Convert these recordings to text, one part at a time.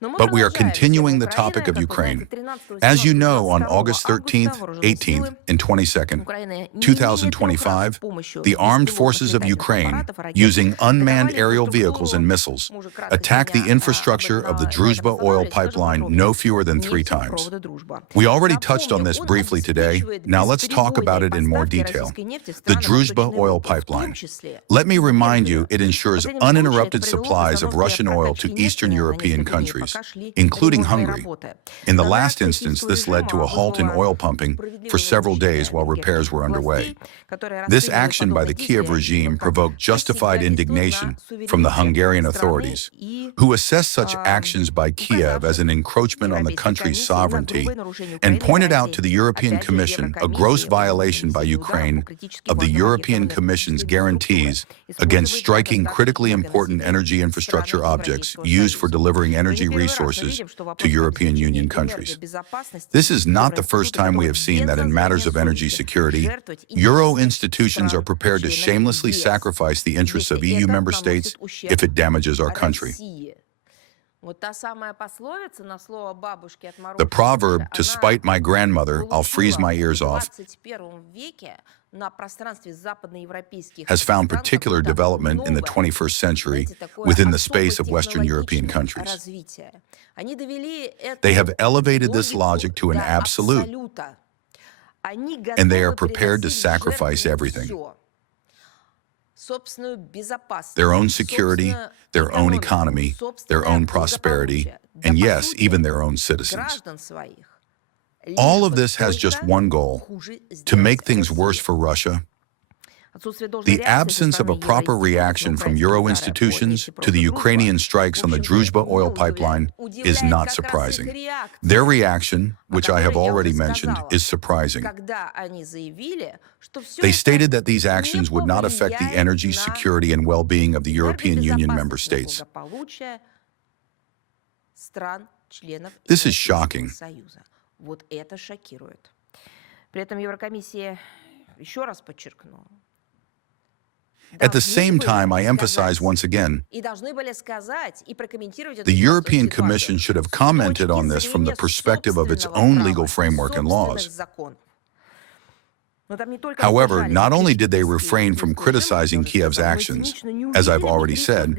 But we are continuing the topic of Ukraine. As you know, on August 13th, 18th, and 22nd, 2025, the armed forces of Ukraine, using unmanned aerial vehicles and missiles, attacked the infrastructure of the Druzhba oil pipeline no fewer than 3 times. We already touched on this briefly today. Now let's talk about it in more detail. The Druzhba oil pipeline. Let me remind you, it ensures uninterrupted supplies of Russian oil to Eastern European countries, including Hungary. In the last instance, this led to a halt in oil pumping for several days while repairs were underway. This action by the Kiev regime provoked justified indignation from the Hungarian authorities, who assessed such actions by Kiev as an encroachment on the country's sovereignty and pointed out to the European Commission a gross violation by Ukraine of the European Commission's guarantees against striking critically important energy infrastructure objects used for delivering energy resources to European Union countries. This is not the first time we have seen that in matters of energy security, Euro institutions are prepared to shamelessly sacrifice the interests of EU member states if it damages our country. The proverb, "to spite my grandmother, I'll freeze my ears off," has found particular development in the 21st century within the space of Western European countries. They have elevated this logic to an absolute, and they are prepared to sacrifice everything: their own security, their own economy, their own prosperity, and yes, even their own citizens. All of this has just one goal: to make things worse for Russia. The absence of a proper reaction from Euro institutions to the Ukrainian strikes on the Druzhba oil pipeline is not surprising. Their reaction, which I have already mentioned, is surprising. They stated that these actions would not affect the energy, security, and well-being of the European Union member states. This is shocking. At the same time, I emphasize once again, the European Commission should have commented on this from the perspective of its own legal framework and laws. However, not only did they refrain from criticizing Kiev's actions, as I've already said,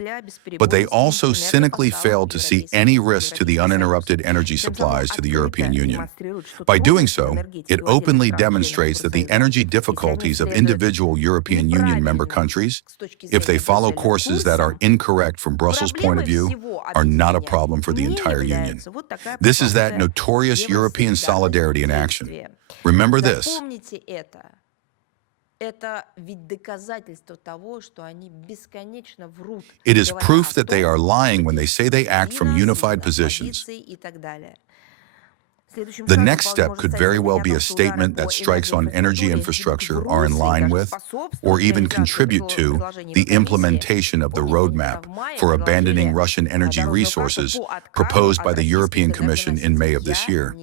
but they also cynically failed to see any risk to the uninterrupted energy supplies to the European Union. By doing so, it openly demonstrates that the energy difficulties of individual European Union member countries, if they follow courses that are incorrect from Brussels' point of view, are not a problem for the entire Union. This is that notorious European solidarity in action. Remember this. It is proof that they are lying when they say they act from unified positions. The next step could very well be a statement that strikes on energy infrastructure are in line with, or even contribute to, the implementation of the roadmap for abandoning Russian energy resources proposed by the European Commission in May of this year.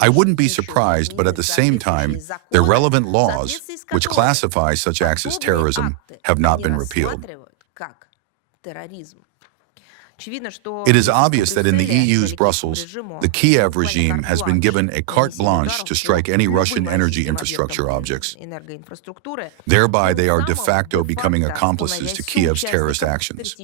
I wouldn't be surprised, but at the same time, the relevant laws, which classify such acts as terrorism, have not been repealed. It is obvious that in the EU's Brussels, the Kiev regime has been given a carte blanche to strike any Russian energy infrastructure objects. Thereby, they are de facto becoming accomplices to Kiev's terrorist actions.